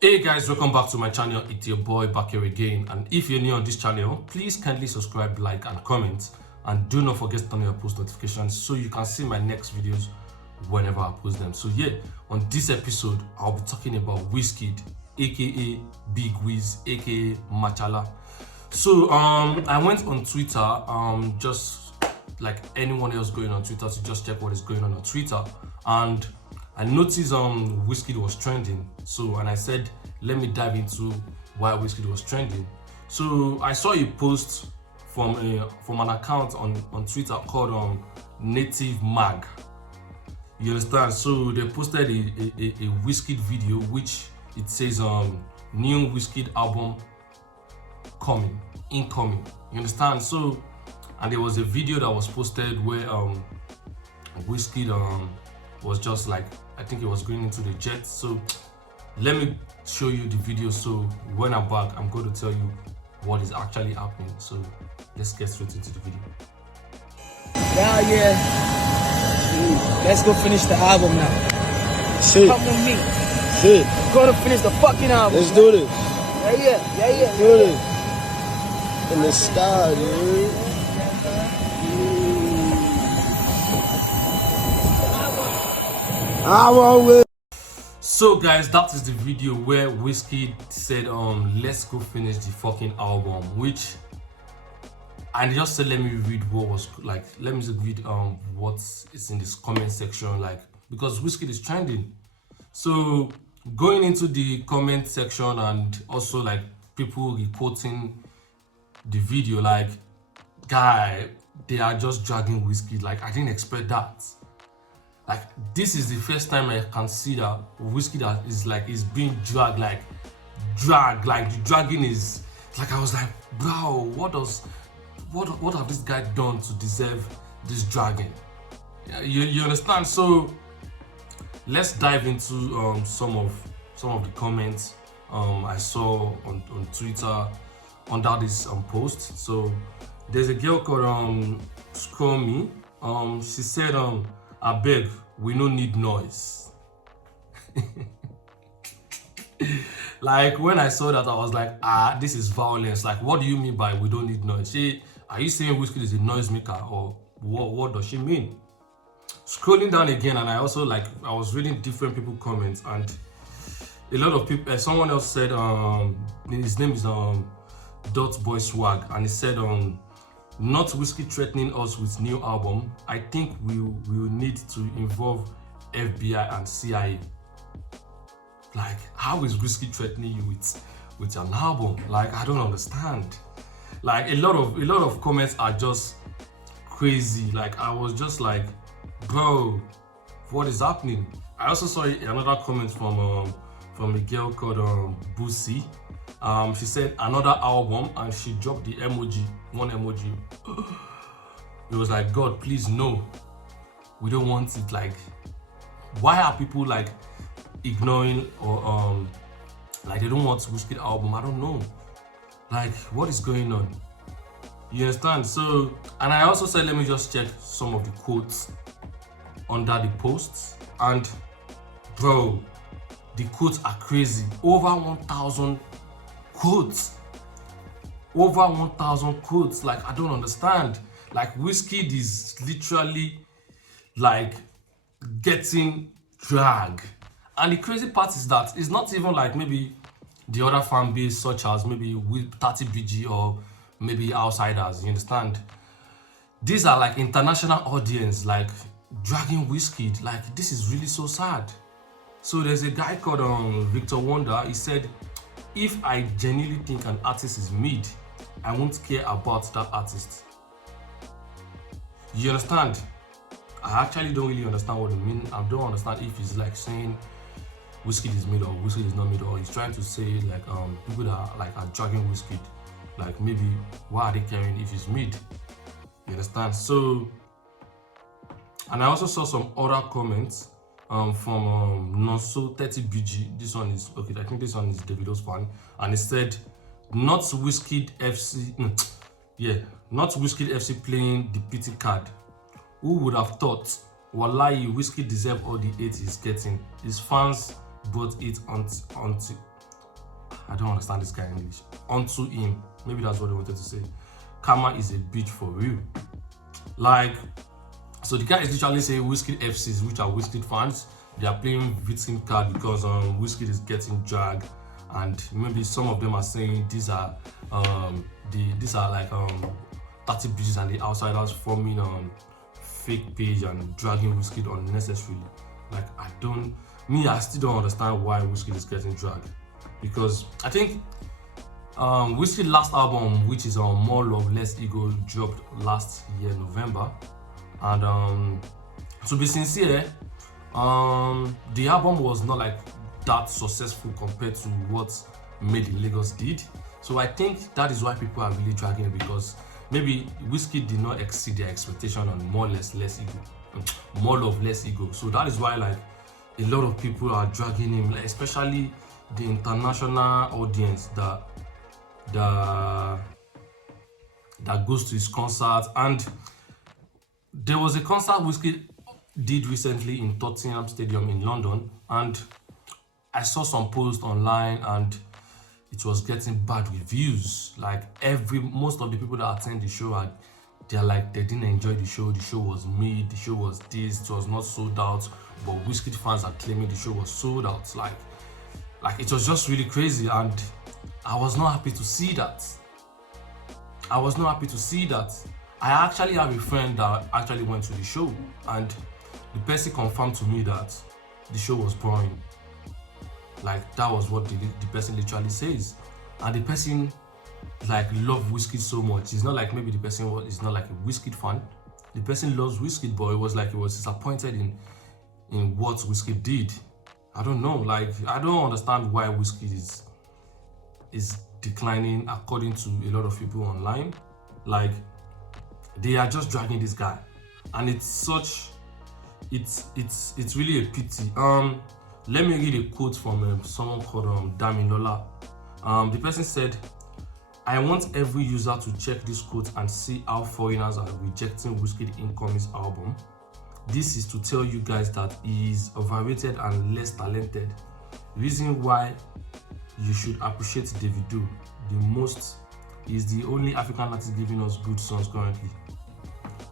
Hey guys, welcome back to my channel. It's your boy back here again, and if you're new on this channel, please kindly subscribe, like and comment, and do not forget to turn on your post notifications so you can see my next videos whenever I post them. So yeah, on this episode I'll be talking about Wizkid, aka Big Wiz, aka Machala. So I went on Twitter, just like anyone else going on Twitter, to just check what is going on Twitter, and I noticed Wizkid was trending. So and I said, let me dive into why Wizkid was trending. So I saw a post from an account on Twitter called Native Mag. You understand? So they posted a Wizkid video which it says new Wizkid album incoming. You understand? So and there was a video that was posted where Wizkid was just like, I think it was going into the jet. So let me show you the video, so when I'm back I'm going to tell you what is actually happening. So let's get straight into the video. Yeah. Let's go finish the album now. Shit. Come with me. Shit. We're gonna finish the fucking album. Let's do this. Yeah. Do this. In the sky, dude. I won't win. So guys, that is the video where Wizkid said let's go finish the fucking album, which and just said let me read what was like, let me just read what is in this comment section, like, because Wizkid is trending. So going into the comment section and also like people reporting the video, like, guy, they are just dragging Wizkid. Like, I didn't expect that. Like, this is the first time I can see that Wizkid is being dragged, like the dragging is like, I was like, bro, what have this guy done to deserve this dragging? Yeah, you understand? So let's dive into some of the comments I saw on Twitter under this post. So there's a girl called Scrummy. She said I beg, we no need noise. Like, when I saw that, I was like, this is violence. Like, what do you mean by we don't need noise? Are you saying Wizkid is a noisemaker, or what does she mean? Scrolling down again, and I was reading different people comments, and a lot of people, someone else said his name is Dot Boy Swag, and he said not Wizkid threatening us with new album. I think we will need to involve FBI and CIA. Like, how is Wizkid threatening you with an album? Like, I don't understand. Like, a lot of comments are just crazy. Like, I was just like, bro, what is happening? I also saw another comment from a girl called Boosie. She said another album, and she dropped the emoji, one emoji. It was like, God, please, no, we don't want it. Like, why are people like ignoring, or like they don't want Wizkid album? I don't know. Like, what is going on? You understand? So, and I also said, let me just check some of the quotes under the posts, and bro, the quotes are crazy. Over 1,000 quotes. Over 1,000 quotes. Like, I don't understand. Like, Wizkid is literally like getting dragged. And the crazy part is that it's not even like maybe the other fan base, such as maybe 30BG or maybe outsiders. You understand? These are like international audience, like dragging Wizkid. Like, this is really so sad. So there's a guy called Victor Wonder. He said, if I genuinely think an artist is mid, I won't care about that artist. You understand? I actually don't really understand what it means. I don't understand if he's like saying Wizkid is mid or Wizkid is not mid, or he's trying to say like people that are dragging Wizkid, like, maybe why are they caring if he's mid? You understand? So, and I also saw some other comments from Nonso 30BG. This one is okay. I think this one is Davido's fan, and he said, not Wizkid FC. Not Wizkid FC playing the pity card. Who would have thought? Wallahi, Wizkid deserve all the hate he's getting. His fans brought it onto I don't understand this guy English. Onto him. Maybe that's what they wanted to say. Karma is a bitch for real. Like, so the guy is literally saying Wizkid FCs, which are Wizkid fans, they are playing victim card because Wizkid is getting dragged, and maybe some of them are saying these are like 30 bitches and the outsiders forming fake page and dragging Wizkid unnecessarily. Like, I still don't understand why Wizkid is getting dragged, because I think Wizkid's last album, which is More Love Less Ego, dropped last year November, and to be sincere, the album was not like that successful compared to what Made in Lagos did. So I think that is why people are really dragging it, because maybe Wizkid did not exceed their expectation on More Love Less Ego. So that is why like a lot of people are dragging him, like, especially the international audience that goes to his concert. And there was a concert Wizkid did recently in Tottenham Stadium in London, and I saw some posts online and it was getting bad reviews. Like, most of the people that attend the show they're like, they didn't enjoy the show was mid, the show was this, it was not sold out, but Wizkid fans are claiming the show was sold out. Like it was just really crazy, and I was not happy to see that. I actually have a friend that actually went to the show, and the person confirmed to me that the show was boring. Like, that was what the person literally says. And the person like loved Wizkid so much. It's not like maybe the person is not like a Wizkid fan. The person loves Wizkid, but it was like he was disappointed in what Wizkid did. I don't know. Like, I don't understand why Wizkid is declining according to a lot of people online. Like, they are just dragging this guy, and it's really a pity. Let me read a quote from someone called Damilola. The person said, "I want every user to check this quote and see how foreigners are rejecting Wizkid Incoming's album. This is to tell you guys that he is overrated and less talented. Reason why you should appreciate Davido the most. Is the only African artist giving us good songs currently."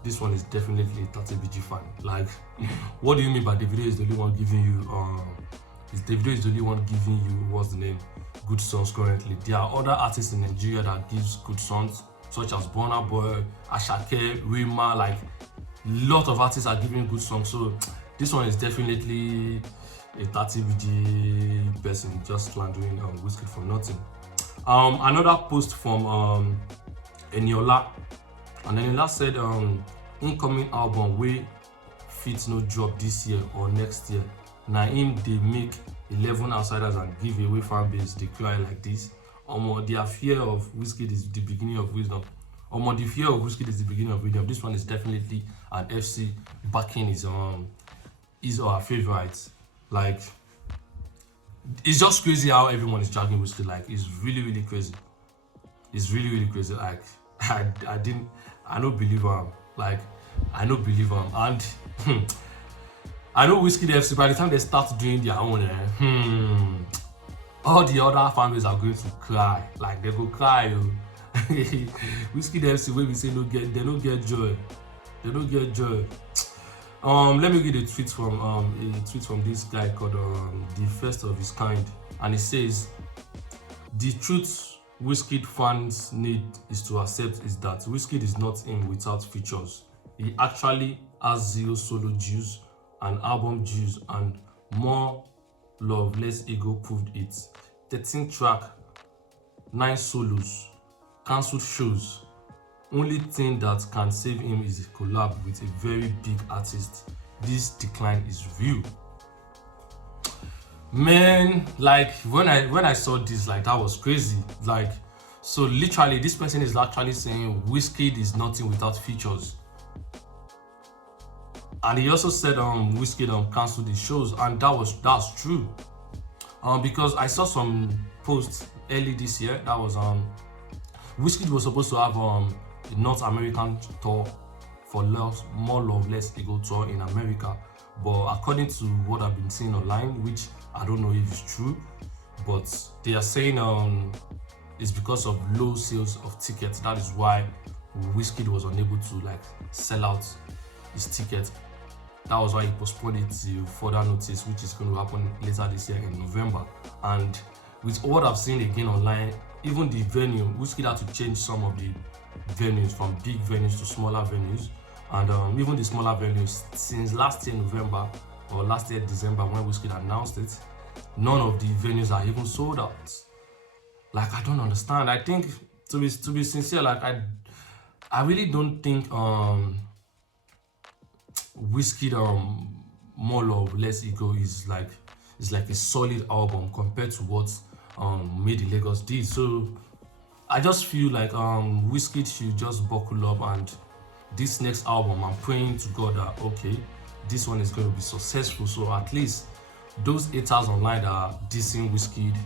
This one is definitely a 30BG fan. Like, what do you mean by Davido is the only one giving you what's the name, good songs currently? There are other artists in Nigeria that gives good songs, such as Burna Boy, Ashake, Rima. Like, lot of artists are giving good songs. So this one is definitely a 30BG person just slandering Wizkid for nothing. Another post from Eniola, and Eniola said incoming album wey fit no drop this year or next year. Na him dey make 11 outsiders and give away fan base dey cry like this. Their fear of Wizkid is the beginning of wisdom. The fear of Wizkid is the beginning of wisdom. This one is definitely an FC backing his or her favorite. Like, it's just crazy how everyone is dragging Wizkid. Like, it's really, really crazy. It's really, really crazy. Like, I don't believe him. Like, I don't believe him. And I know Wizkid FC, by the time they start doing their own, all the other families are going to cry. Like, they go cry, yo. Wizkid FC, when we say they don't get joy. They don't get joy. Let me read a tweet from this guy called The First of His Kind, and he says, "The truth Wizkid fans need is to accept is that Wizkid is not in without features. He actually has 0 solo juice, an album juice, and More Love Less Ego proved it. 13 track, 9 solos, cancelled shows. Only thing that can save him is a collab with a very big artist. This decline is real." Man, like, when I saw this, like, that was crazy. Like, so literally this person is actually saying Wizkid is nothing without features. And he also said Wizkid cancelled the shows, and that's true. Because I saw some posts early this year that was Wizkid was supposed to have a North American tour for More Love Less Ego tour in America, but according to what I've been seeing online, which I don't know if it's true, but they are saying it's because of low sales of tickets. That is why Wizkid was unable to like sell out his ticket. That was why he postponed it to further notice, which is going to happen later this year in November. And with what I've seen again online, even the venue, Wizkid had to change some of the venues from big venues to smaller venues. And even the smaller venues, since last year November or last year December when Wizkid announced it, none of the venues are even sold out. Like, I don't understand. I think, to be sincere, like I really don't think Wizkid More Love Less Ego is like a solid album compared to what Made in Lagos did. So I just feel like Wizkid should just buckle up, and this next album, I'm praying to God that okay, this one is going to be successful. So at least those haters online that are dissing Wizkid,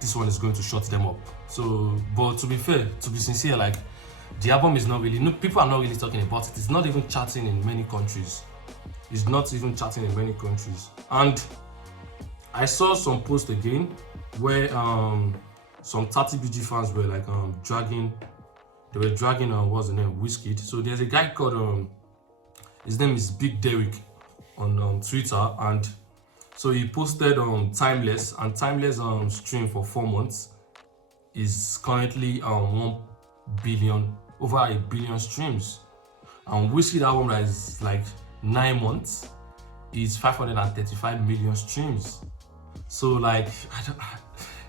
this one is going to shut them up. So, but to be fair, to be sincere, like the album is not really, no, people are not really talking about it. It's not even charting in many countries. It's not even charting in many countries. And I saw some post again where some 30BG fans were like dragging what's the name, Wizkid. So there's a guy called his name is Big Derrick on Twitter, and so he posted Timeless, and Timeless stream for 4 months is currently 1 billion, over 1 billion streams. And Wizkid album that is like 9 months is 535 million streams. So like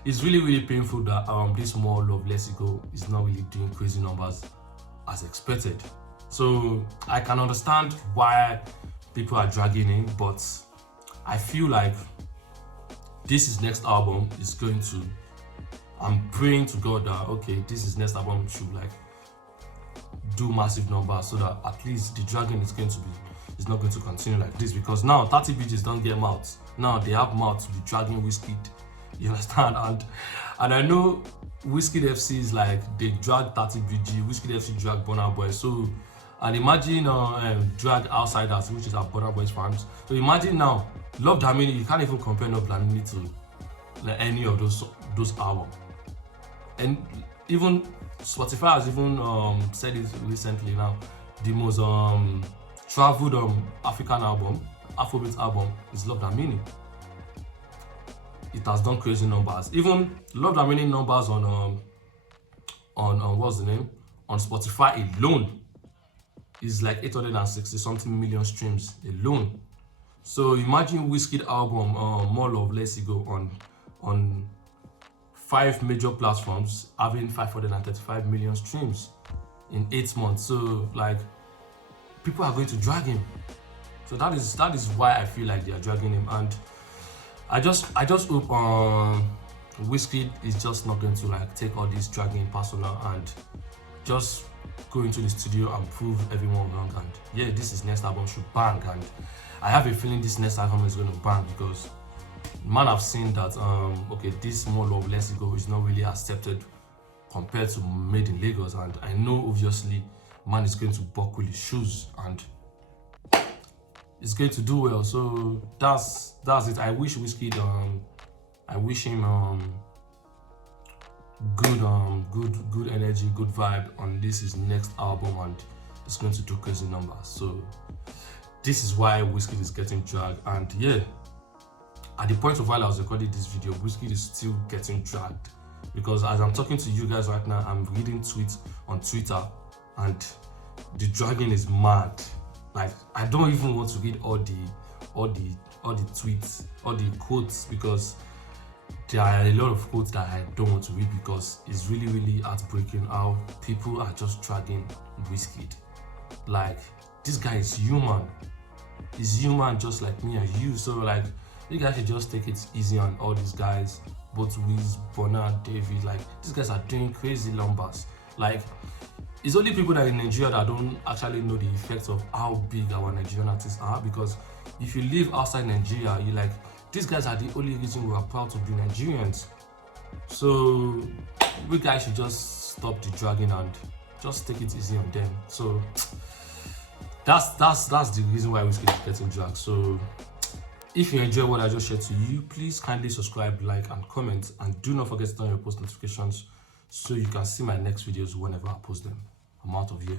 it's really painful that this More Love Less Ego is not really doing crazy numbers as expected. So I can understand why people are dragging in, but I feel like this next album is going to, I'm praying to God that okay, this next album should like do massive numbers, so that at least the dragging is not going to continue like this. Because now 30BGs don't get mouths. Now they have mouths to be dragging Wizkid. You understand? And I know Wizkid FC is like, they drag 30BG, Wizkid FC drag Burna Boy. So, and imagine drag Outsiders, which is our Burna Boy's fans. So imagine now, Love Damini, you can't even compare Love Damini to like any of those albums. And even Spotify has even said it recently now, the most traveled African album, Afrobeats album, is Love Damini. It has done crazy numbers. Even Love Damini numbers on what's the name, on Spotify alone is like 860 something million streams alone. So imagine Wizkid album More Love Less Ego on 5 major platforms having 535 million streams in 8 months. So like people are going to drag him. So that is why I feel like they are dragging him. And I just hope Wizkid is just not going to like take all this dragging personal and just go into the studio and prove everyone wrong. And yeah, this next album should bang, and I have a feeling this next album is going to bang, because man, I've seen that okay, this More Love Less Ego is not really accepted compared to Made in Lagos, and I know obviously man is going to buckle his shoes and it's going to do well. So that's it. I wish Wizkid I wish him good energy, good vibe on his next album, and it's going to do crazy numbers. So this is why Wizkid is getting dragged. And yeah, at the point of while I was recording this video, Wizkid is still getting dragged, because as I'm talking to you guys right now, I'm reading tweets on Twitter and the dragging is mad. Like, I don't even want to read all the tweets, all the quotes, because there are a lot of quotes that I don't want to read, because it's really heartbreaking how people are just dragging Wizkid. Like, this guy is human. He's human just like me and you. So like, you guys should just take it easy on all these guys, both Wiz, Burna, David. Like, these guys are doing crazy numbers. Like, it's only people that are in Nigeria that don't actually know the effects of how big our Nigerian artists are, because if you live outside Nigeria, you like, these guys are the only reason we are proud to be Nigerians. So we guys should just stop the dragging and just take it easy on them. So that's the reason why Wizkid is getting dragged. So If you enjoy what I just shared to you, please kindly subscribe, like, and comment, and do not forget to turn on your post notifications so you can see my next videos whenever I post them. I'm out of here.